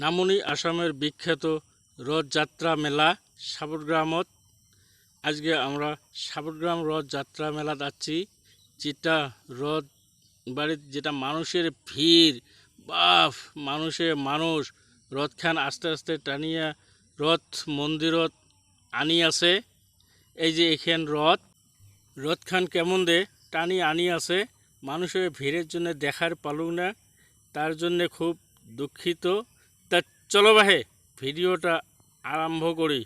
নামনি আসামের বিখ্যাত রথযাত্রা মেলা সাবরগ্রামত। আজকে আমরা সাবরগ্রাম রথযাত্রা মেলা যাচ্ছি, যেটা রথ বাড়ির যেটা মানুষের ভিড়, বাফ মানুষ রথখান আস্তে আস্তে টানিয়া রথ মন্দিরত আনি আছে। এই যে এখান রথখান কেমন দে টানি আনি আছে, মানুষের ভিড়ের জন্য দেখার পালু না, তার জন্য খুব দুঃখিত। তা চলো ভাই ভিডিওটা আরম্ভ করি।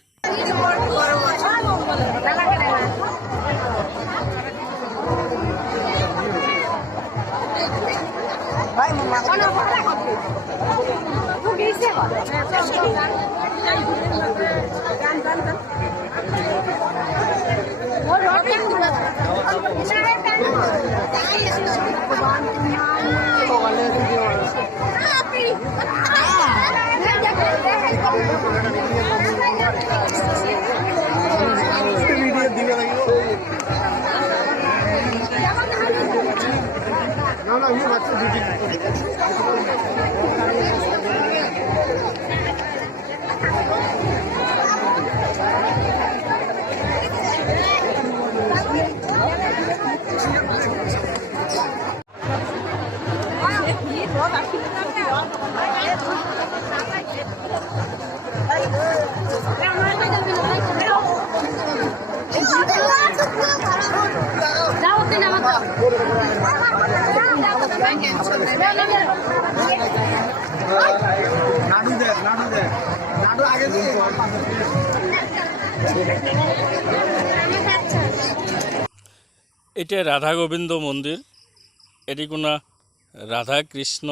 এটা রাধা গোবিন্দ মন্দির। এটি কোনো রাধা কৃষ্ণ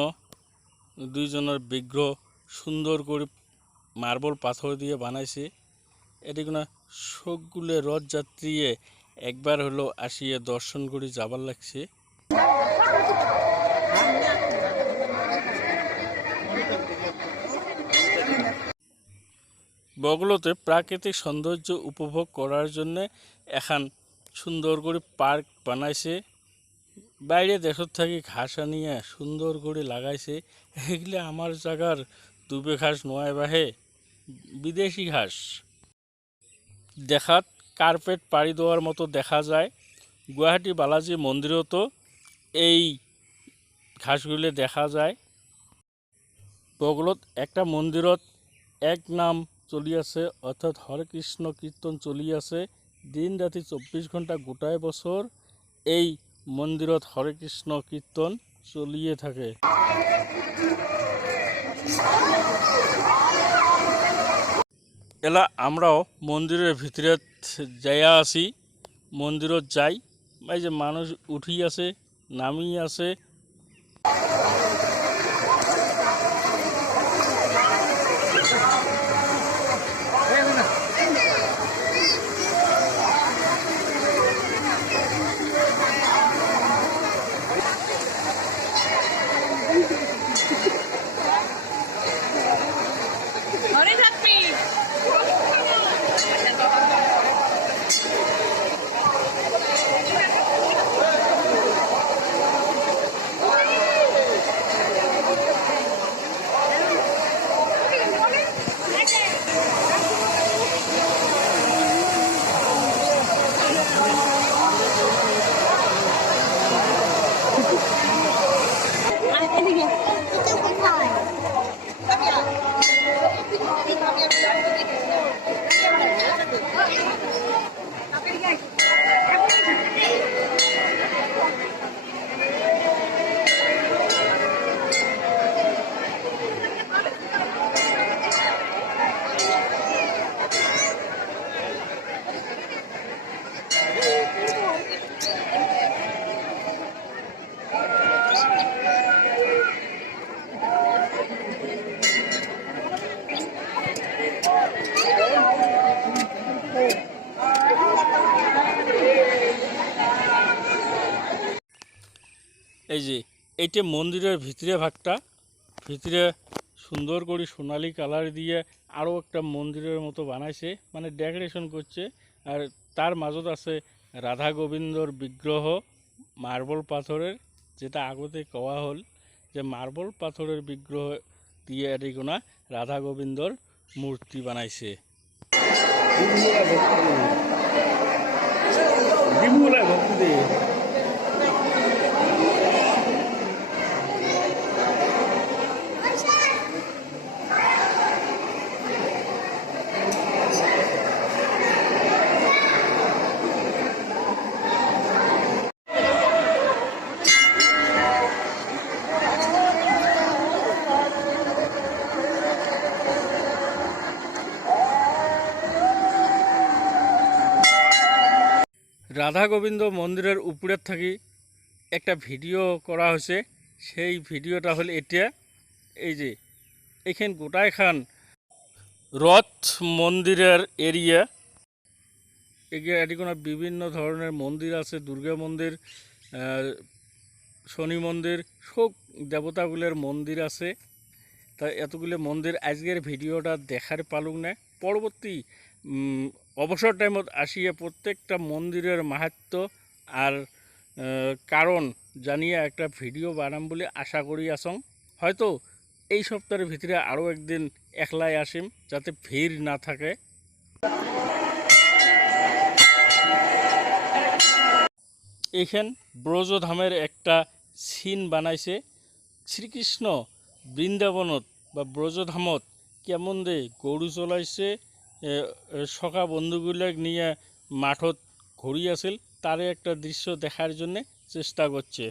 দুইজনের বিগ্রহ সুন্দর করে মার্বল পাথর দিয়ে বানাইছে। এটি কোনো সবগুলো রথযাত্রী একবার হলো আসিয়ে দর্শন করে যাবার লাগছে। বগলতে প্রাকৃতিক সৌন্দর্য উপভোগ করার জন্য এখন সুন্দর করে পার্ক বানাইছে। বাইরে দেশত থাকি ঘাস আনিয়ে সুন্দর করে লাগাইছে। এগুলো আমার জায়গার দুবে ঘাস নয় বাহে, বিদেশি ঘাস। দেখাত কার্পেট পাড়ি দেওয়ার মতো দেখা যায়। গুয়াহাটি বালাজি মন্দিরেও তো এই ঘাসগুলো দেখা যায়। বগলত একটা মন্দিরত এক নাম চলি আছে, অর্থাৎ হরে কৃষ্ণ কীর্তন চলি আছে দিন রাতি 24 ঘন্টা গোটায় বছর। এই মন্দিরত হরে কৃষ্ণ কীর্তন চলিয়ে থাকে। এলা আমরাও মন্দিরের ভিতরে যাইয়া আছি। মন্দিরত যাই, এই যে মানুষ উঠি আছে নামি আছে। এই যে এইটা মন্দিরের ভিতরে ভাগটা, ভিতরে সুন্দর করে সোনালি কালার দিয়ে আরও একটা মন্দিরের মতো বানাইছে, মানে ডেকোরেশন করছে। আর তার মাঝত আছে রাধা গোবিন্দর বিগ্রহ মার্বল পাথরের, যেটা আগতে কওয়া হল যে মার্বল পাথরের বিগ্রহ দিয়ে এটি কোনা রাধা গোবিন্দর মূর্তি বানাইছে। রাধা গোবিন্দ মন্দিরের উপরের থাকি একটা ভিডিও করা হয়েছে। সেই ভিডিওটা হল এটা, এই যে এখান গোটাই খান রথ মন্দিরের এরিয়া। এটি কোনো বিভিন্ন ধরনের মন্দির আছে, দুর্গা মন্দির, শনি মন্দির, সব দেবতাগুলোর মন্দির আছে। তাই এতগুলো মন্দির আজকের ভিডিওটা দেখার পালুক না, পরবর্তী অবসর টাইমত আসিয়া প্রত্যেকটা মন্দিরের মাহাত্ম্য আর কারণ জানিয়ে একটা ভিডিও বানাম বলে আশা করি আসং। হয়তো এই সপ্তাহের ভিতরে আরও একদিন একলাই আসিম, যাতে ভিড় না থাকে। এইখান ব্রজধামের একটা সিন বানাইছে। শ্রীকৃষ্ণ বৃন্দাবনত বা ব্রজধামত কেমন দে গরু চলাইছে, সখা বন্ধুগুলাক নিয়ে মাঠত ঘুরি আছিল, তারে একটা দৃশ্য দেখার জন্য চেষ্টা করছে।